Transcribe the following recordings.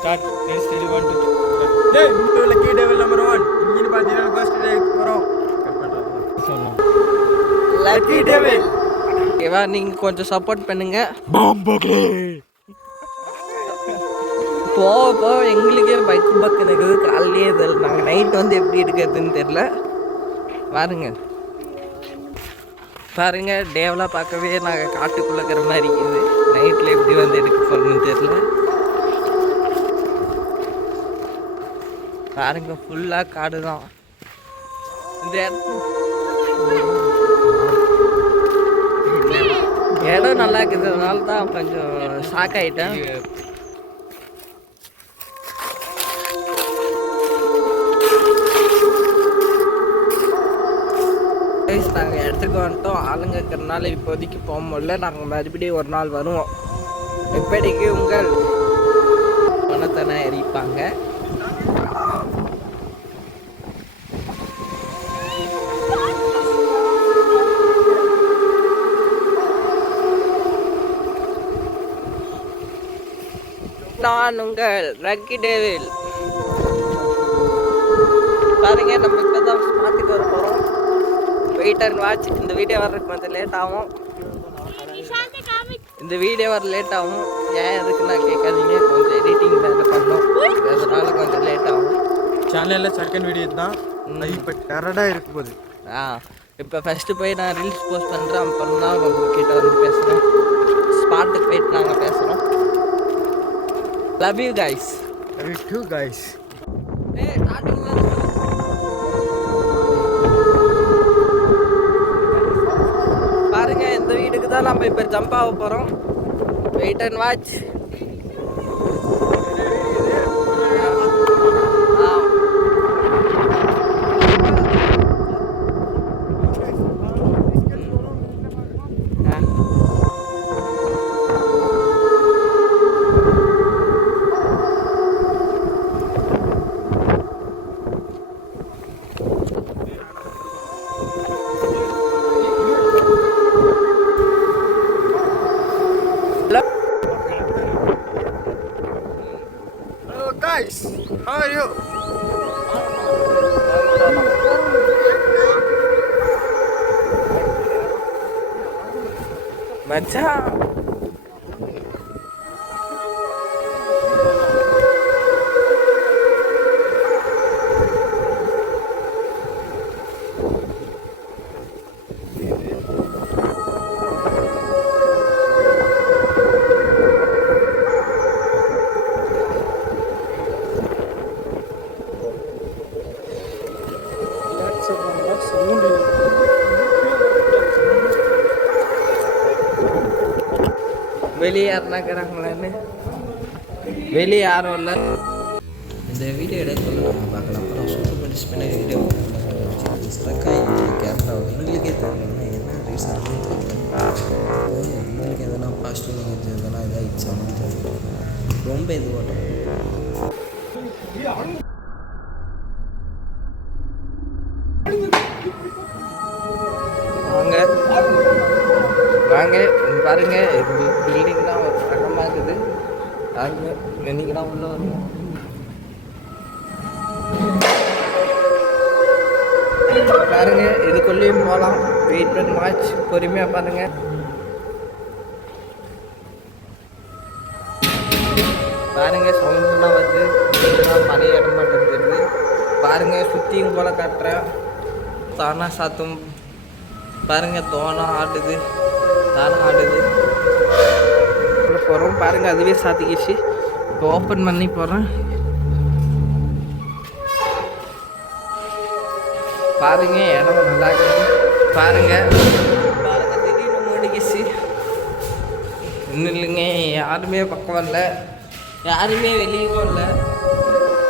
Start. Next, ready, 1, 2, 3. Hey, lucky devil number 1. Ini பாத்தீங்கன்னா first day போறோம். Lucky devil. ஓகேவா, நீங்க கொஞ்சம் சப்போர்ட் பண்ணுங்க. பாம்பகே. போக எங்களுக்கே பைக்கு பக்கம் இருக்குது. காலையிலே இதில் நாங்கள் நைட் வந்து எப்படி எடுக்கிறதுன்னு தெரில. பாருங்க டேவெலாம் பார்க்கவே நாங்கள் காட்டுக்குள்ளே இருக்கிற மாதிரி இருக்குது. நைட்டில் எப்படி வந்து எடுக்க போகிறோன்னு தெரில. பாருங்க ஃபுல்லாக காடு தான். இந்த இடம் நல்லா இருக்கிறதுனால தான் கொஞ்சம் ஷாக் ஆகிட்டேன். நாங்கள் இடத்துக்கு வந்துட்டோம். ஆளுங்க இருக்கிறனால இப்போதைக்கு போக முடியல. நாங்கள் மறுபடியும் ஒரு நாள் வருவோம். இப்படிக்கு உங்கள் பணத்தை எரிப்பாங்க. நான் உங்கள் லக்கி டேவில். பாருங்க நம்ம இப்போ தான் ஸ்பாட்டுக்கு வர போகிறோம். Wait and watch. இந்த வீடியோ வர்றதுக்கு கொஞ்சம் லேட் ஆகும். இந்த வீடியோ வர லேட் ஆகும். ஏன் எதுக்குன்னா கேட்காதீங்க, கொஞ்சம் எடிட்டிங் வேலை பண்ணோம், அதனால கொஞ்சம் லேட் ஆகும். சேனலில் செகண்ட் வீடியோ தான் இப்போ டெரடாக இருக்கும் போது. இப்போ ஃபஸ்ட்டு போய் நான் ரீல்ஸ் போஸ்ட் பண்ணுறேன். அப்புறம் தான் உங்ககிட்ட வந்து பேசுகிறேன். ஸ்பாட்டுக்கு போயிட்டு நாங்கள் பேசுகிறோம். Love you guys. Love you too guys. பாருங்க இந்த வீட்டுக்கு தான் நம்ம இப்போ ஜம்ப் ஆக போகிறோம். Wait and watch. Guys, how are you? மச்சான் வெளியே யாருனாக்கிறாங்களான்னு வெளியே யாரும் இல்லை. இந்த வீடியோ எடுக்கல நம்ம பார்க்கலாம். அப்புறம் சூப்பர் டிஸ்பிளே வீடியோ ஸ்ட்ரக்காகி கேமரா எங்களுக்கே தெரியலன்னா என்ன ரீசன் எங்களுக்கு எதனா பாசிட்டிவ் நெகட்டிவ் எதனா இதாகிடுச்சு அப்படின்னு ரொம்ப இது பண்ணும். வாங்க பாருங்க, பில்டிங் தான் ஒரு ரகமாக இருக்குது. பாருங்க என்னைக்கு தான் உள்ள வருவோம். பாருங்க இதுக்குள்ளேயும் போகலாம். வெயிட் பண்ணி வாட்ச், பொறுமையாக பாருங்க. பாருங்க சவுண்டுலாம் வந்து பழைய இடம் மட்டும் தெரியுது. பாருங்க சுற்றியும் போல காட்டுறேன். தானா சாத்தும் பாருங்க, தோணம் ஆடுது, தானம் ஆடுது. போகிறோம் பாருங்க, அதுவே சாத்திக்கிச்சு. இப்போ ஓப்பன் பண்ணி போகிறேன். பாருங்க இடம் நல்லா இருக்குது. பாருங்க பாருங்க திடீர்னு மூடிக்கிச்சு. இன்னும் இல்லைங்க, யாருமே பக்கம் இல்லை, யாருமே வெளியவும் இல்லை.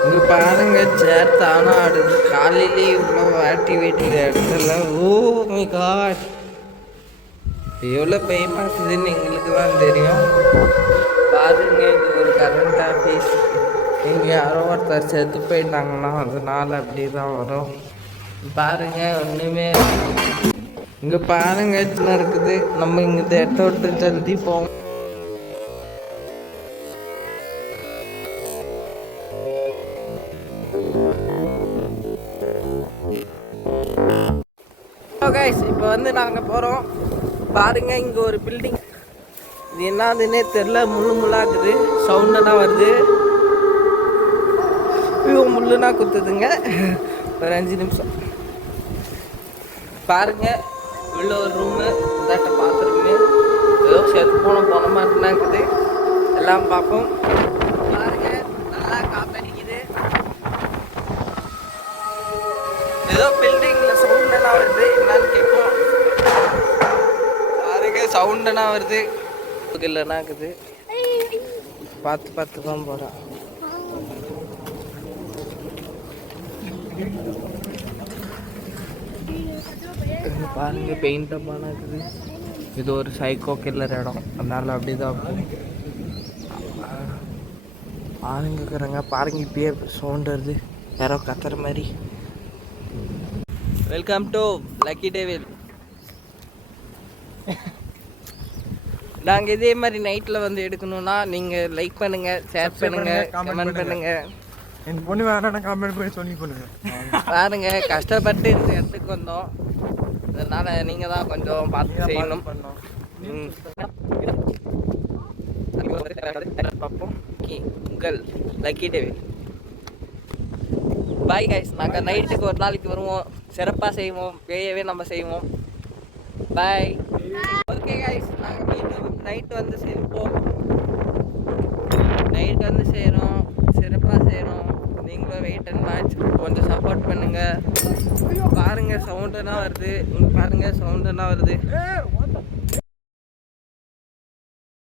இங்கே பாருங்க சேர் தானா ஆடுது. காலையிலே இவ்வளோ ஆக்டிவிட்டி இடத்துல. ஓ மை காட், எவ்வளோ பயமாக்குதுன்னு எங்களுக்கு தான் தெரியும். பாருங்க இது ஒரு கரண்ட் ஆஃபீஸ். இங்கே யாரோ ஒருத்தர் செத்து போயிட்டாங்கன்னா அதனால அப்படி தான் வரும். பாருங்க ஒன்றுமே இங்கே பாருங்க என்ன இருக்குது. நம்ம இங்கே இந்த இடத்த விட்டு ஜல்தி போவோம். கைஸ் இப்போ வந்து நாங்கள் போகிறோம். பாருங்க, இங்கே ஒரு பில்டிங், இது என்னதுன்னே தெரில, முள்ளாக்குது, சவுண்டெல்லாம் வருது. ஐயோ, முள்ளுனா குத்துதுங்க. ஒரு 5 நிமிஷம் பாருங்க. உள்ள ஒரு ரூமு, இதாட்ட பார்த்துருக்குமே, ஏதோ செத்து போன மாதிரி தான் இருக்குது. எல்லாம் பார்ப்போம். பாருங்க, நல்லா காத்தடிக்குது. ஏதோ பில்டிங்கில் சவுண்டெல்லாம் வருது, என்னன்னு கேட்போம். பாருங்க, சவுண்டெல்லாம் வருது, இல்லைன்னா இருக்குது. பார்த்து தான் போகிறேன். பாருங்க, பெயிண்ட் டப்பானா இருக்குது. இது ஒரு சைக்கோ கில்லர் இடம், அதனால அப்படிதான் இருக்கும். ஆளுங்க இருக்கிறாங்க பாருங்க. இப்பயே சவுண்ட் வருது, யாரோ கத்துற மாதிரி. Welcome to lucky devil. நாங்கள் இதே மாதிரி நைட்டில் வந்து எடுக்கணும்னா நீங்கள் லைக் பண்ணுங்கள், ஷேர் பண்ணுங்கள், கமெண்ட் பண்ணுங்கள். என் பொண்ணு வேணா கமெண்ட் பண்ணி சொல்லி பண்ணுங்க. பாருங்க, கஷ்டப்பட்டு இந்த இடத்துக்கு வந்தோம், அதனால நீங்கள் தான் கொஞ்சம் பார்த்து செய்யணும். பார்ப்போம். உங்கள் லக்கி டேவில். Bye guys. நாங்கள் நைட்டுக்கு ஒரு நாளைக்கு வருவோம், சிறப்பாக செய்வோம், வேயவே நம்ம செய்வோம். பாய். ஓகே கைஸ், நாங்கள் மீண்டும் நைட்டு வந்து செய்வோம். நைட் வந்து செய்கிறோம், சிறப்பாக செய்கிறோம். நீங்களும் வெயிட் அண்ட் வாட்ச், கொஞ்சம் சப்போர்ட் பண்ணுங்கள். பாருங்கள், சவுண்டெல்லாம் வருது, பாருங்கள், சவுண்டெல்லாம் வருது.